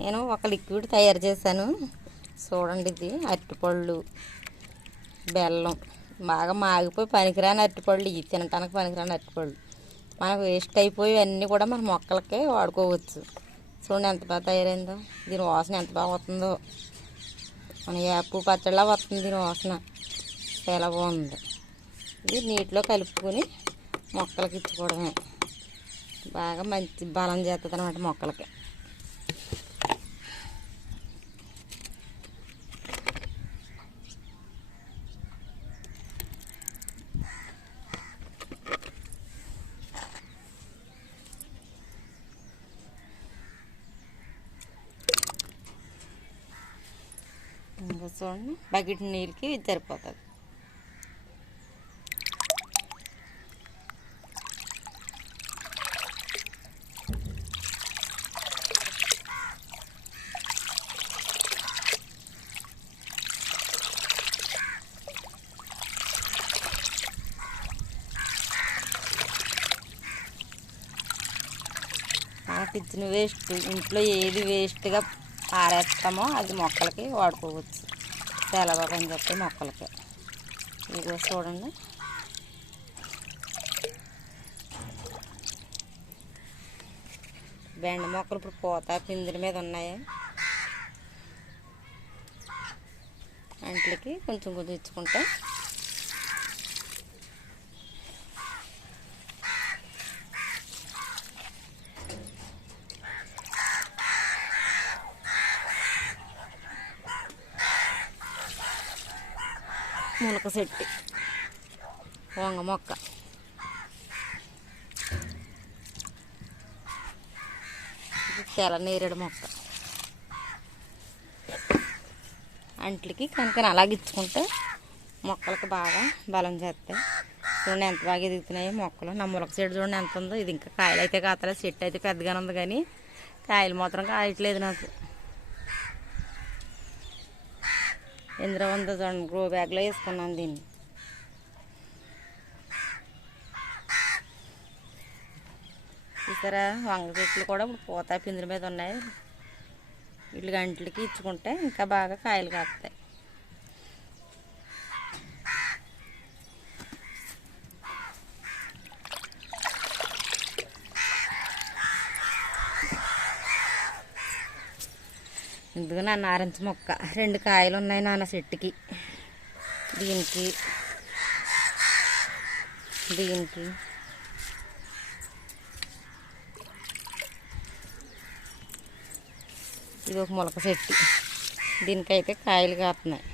నేను ఒక లిక్విడ్ తయారు చేశాను చూడండి. ఇది అరటిపళ్ళు, బెల్లం బాగా మాగిపోయి పనికిరాని అరటిపళ్ళు, ఇవి తినటానికి పనికిరాని అరటిపళ్ళు మనకు వేస్ట్ అయిపోయి అన్నీ కూడా మన మొక్కలకే వాడుకోవచ్చు. చూడండి ఎంత బాగా తయారైందో. దీని వాసన ఎంత బాగా వస్తుందో, మన వేపు పచ్చడిలా వస్తుంది దీని వాసన. చాలా బాగుంది. ఇది నీటిలో కలుపుకొని మొక్కలకి ఇచ్చుకోవడమే. బాగా మంచి బలం చేస్తుంది అన్నమాట మొక్కలకి. ఇంకా చూడండి, బకెట్ నీళ్ళకి ఇది సరిపోతుంది. మనకి ఇచ్చిన వేస్ట్, ఇంట్లో ఏది వేస్ట్గా పారేస్తామో అది మొక్కలకి వాడుకోవచ్చు. చాలా బాగా అని చెప్పి మొక్కలకి. ఇదిగో చూడండి, బెండ మొక్కలు ఇప్పుడు పూత పిందుల మీద ఉన్నాయి. అంట్లకి కొంచెం కొంచెం ఇచ్చుకుంటే ములక చెట్టు, వంగ మొక్క, తెల్ల నేరేడు మొక్క. అంట్లకి కనుక అలాగే ఇచ్చుకుంటే మొక్కలకి బాగా బలం చేస్తాయి. చూడండి ఎంత బాగా ఎదుగుతున్నాయో మొక్కలు. నా ములక చెట్టు చూడండి ఎంత ఉందో. ఇది ఇంకా కాయలు అయితే కాతలేదు. చెట్టు అయితే పెద్దగానే ఉంది కానీ కాయలు మాత్రం కాయట్లేదు నాకు. ఇందులో ఉందో చూడండి, గ్రో బ్యాగ్లో వేసుకున్నాను దీన్ని. చూసారా, వంగ చెట్లు కూడా ఇప్పుడు పూత పిందుల మీద ఉన్నాయి. వీళ్ళు గంటలకి ఇచ్చుకుంటే ఇంకా బాగా కాయలు కాస్తాయి. ఇందుకు నా నారింజ మొక్క 2 కాయలు ఉన్నాయి నాన్న చెట్టుకి. దీనికి ఇది ఒక మొలక చెట్టు. దీనికైతే కాయలు కాస్తున్నాయి.